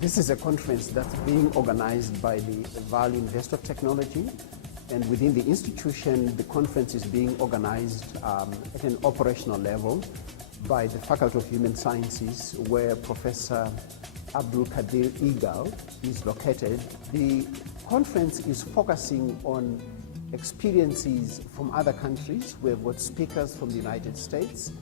This is a conference that's being organized by the Value Investor Technology, and within the institution, the conference is being organized at an operational level by the Faculty of Human Sciences, where Professor Abdul Kadir Igal is located. The conference is focusing on experiences from other countries. We have got speakers from the United States.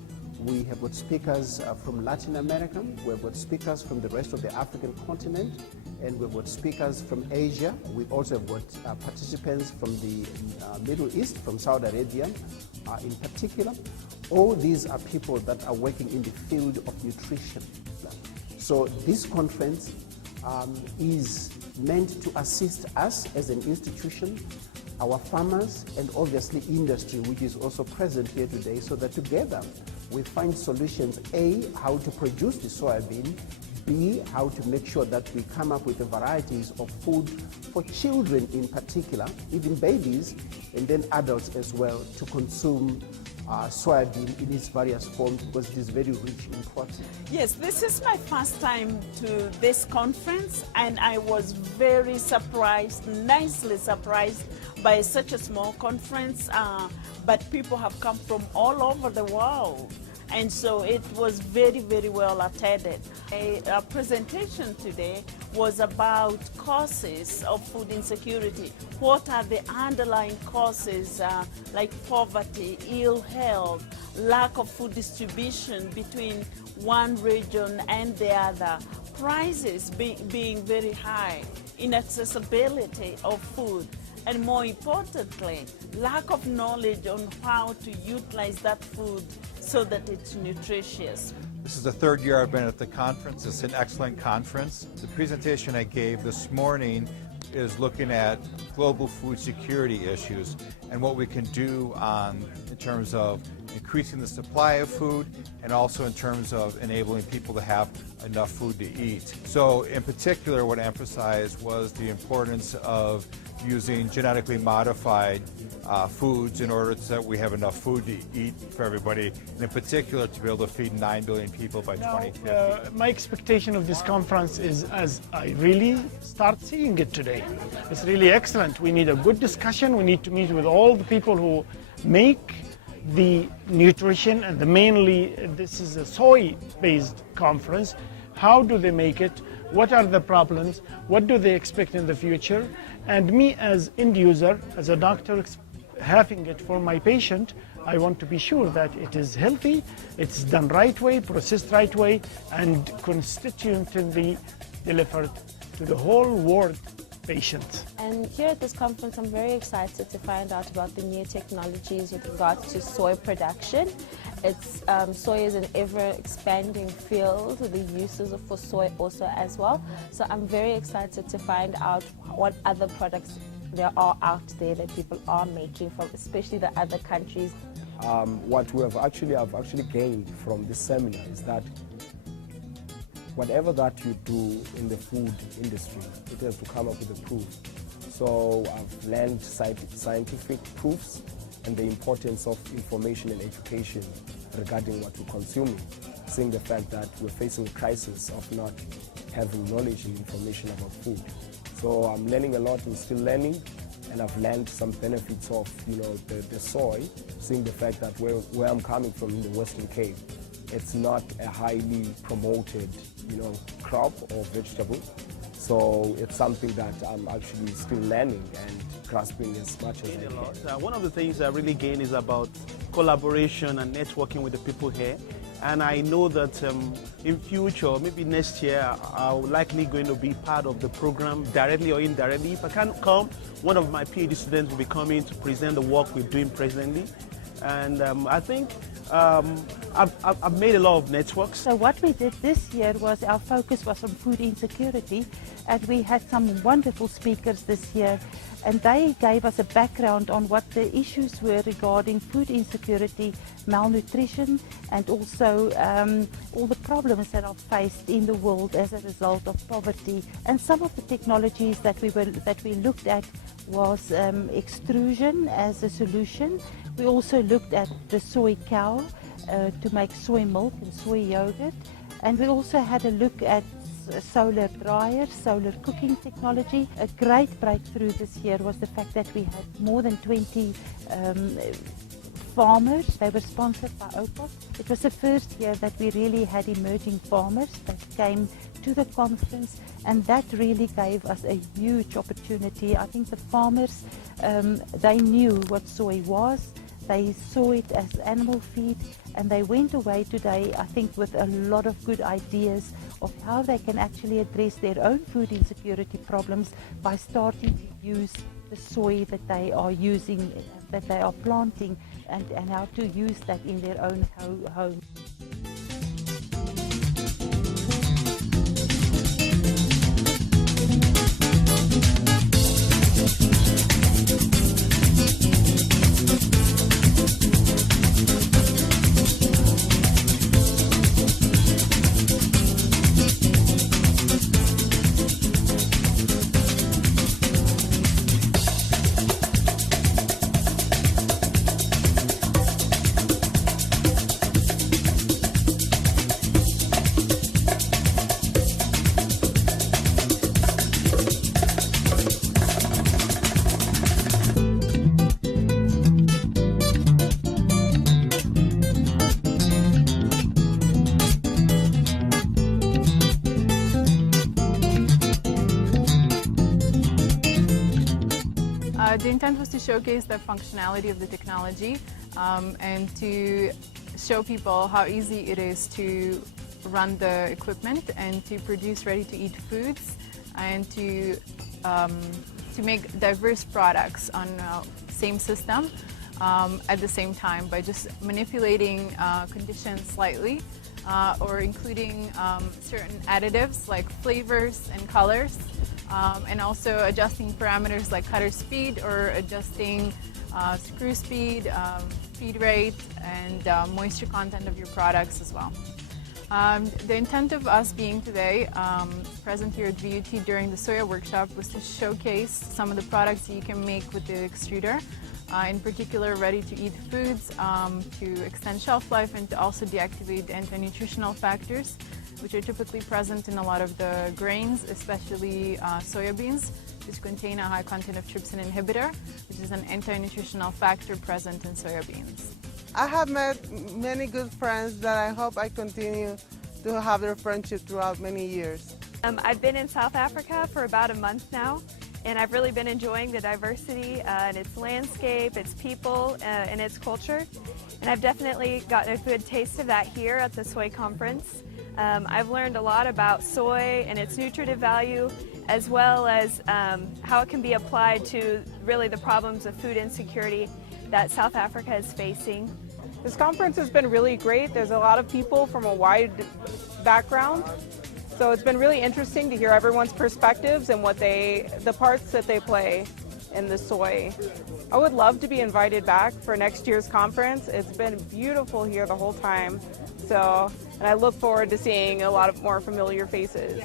We have got speakers from Latin America. We have got speakers from the rest of the African continent, and we've got speakers from Asia. We also have got participants from the Middle East, from Saudi Arabia in particular. All these are people that are working in the field of nutrition. So this conference is meant to assist us as an institution, our farmers, and obviously industry, which is also present here today, so that together we find solutions, A, how to produce the soybean, B, how to make sure that we come up with the varieties of food for children in particular, even babies, and then adults as well, to consume soybean in its various forms, because it is very rich in protein. Yes, this is my first time to this conference, and I was very surprised, nicely surprised by such a small conference, but people have come from all over the world. And so it was very, very well attended. Our presentation today was about causes of food insecurity. What are the underlying causes like poverty, ill health, lack of food distribution between one region and the other, prices being very high, inaccessibility of food, and more importantly, lack of knowledge on how to utilize that food so that it's nutritious. This is the third year I've been at the conference. It's an excellent conference. The presentation I gave this morning is looking at global food security issues and what we can do in terms of increasing the supply of food, and also in terms of enabling people to have enough food to eat. So in particular, what I emphasized was the importance of using genetically modified foods in order that we have enough food to eat for everybody, and in particular to be able to feed 9 billion people by 2050. My expectation of this conference is, as I really start seeing it today, it's really excellent. We need a good discussion. We need to meet with all the people who make the nutrition, and mainly this is a soy-based conference. How do they make it? What are the problems? What do they expect in the future? And me as end user, as a doctor having it for my patient, I want to be sure that it is healthy, it's done right way, processed right way, and constitutively delivered to the whole world patients. And here at this conference, I'm very excited to find out about the new technologies with regards to soy production. Soy is an ever-expanding field, the uses for soy also as well. So I'm very excited to find out what other products there are out there that people are making from, especially the other countries. What I've actually gained from this seminar is that whatever that you do in the food industry, it has to come up with a proof. So I've learned scientific proofs and the importance of information and education regarding what we're consuming, seeing the fact that we're facing a crisis of not having knowledge and information about food. So I'm learning a lot and still learning, and I've learned some benefits of the soy, seeing the fact that where I'm coming from in the Western Cape, it's not a highly promoted, crop or vegetable. So it's something that I'm actually still learning and grasping as much as I can. One of the things I really gain is about collaboration and networking with the people here. And I know that in future, maybe next year, I'm likely going to be part of the program directly or indirectly. If I can't come, one of my PhD students will be coming to present the work we're doing presently. And I think I've made a lot of networks. So what we did this year was our focus was on food insecurity, and we had some wonderful speakers this year, and they gave us a background on what the issues were regarding food insecurity, malnutrition, and also all the problems that are faced in the world as a result of poverty. And some of the technologies that we looked at was extrusion as a solution. We also looked at the soy cow to make soy milk and soy yogurt, and we also had a look at solar dryers, solar cooking technology. A great breakthrough this year was the fact that we had more than 20 farmers. They were sponsored by OPOC. It was the first year that we really had emerging farmers that came to the conference, and that really gave us a huge opportunity. I think the farmers, they knew what soy was. They saw it as animal feed, and they went away today, I think, with a lot of good ideas of how they can actually address their own food insecurity problems by starting to use the soy that they are using, that they are planting, and how to use that in their own home. The intent was to showcase the functionality of the technology and to show people how easy it is to run the equipment and to produce ready-to-eat foods and to make diverse products on the same system at the same time by just manipulating conditions slightly or including certain additives like flavors and colors. And also adjusting parameters like cutter speed or adjusting screw speed, feed rate, and moisture content of your products as well. The intent of us being today present here at VUT during the soya workshop was to showcase some of the products that you can make with the extruder, in particular ready-to-eat foods, to extend shelf life and to also deactivate the anti-nutritional factors which are typically present in a lot of the grains, especially soybeans, which contain a high content of trypsin inhibitor, which is an anti-nutritional factor present in soybeans. I have met many good friends that I hope I continue to have their friendship throughout many years. I've been in South Africa for about a month now, and I've really been enjoying the diversity in its landscape, its people, and its culture. And I've definitely gotten a good taste of that here at the Soy Conference. I've learned a lot about soy and its nutritive value, as well as how it can be applied to really the problems of food insecurity that South Africa is facing. This conference has been really great. There's a lot of people from a wide background, so it's been really interesting to hear everyone's perspectives and the parts that they play in the soy. I would love to be invited back for next year's conference. It's been beautiful here the whole time. And I look forward to seeing a lot of more familiar faces.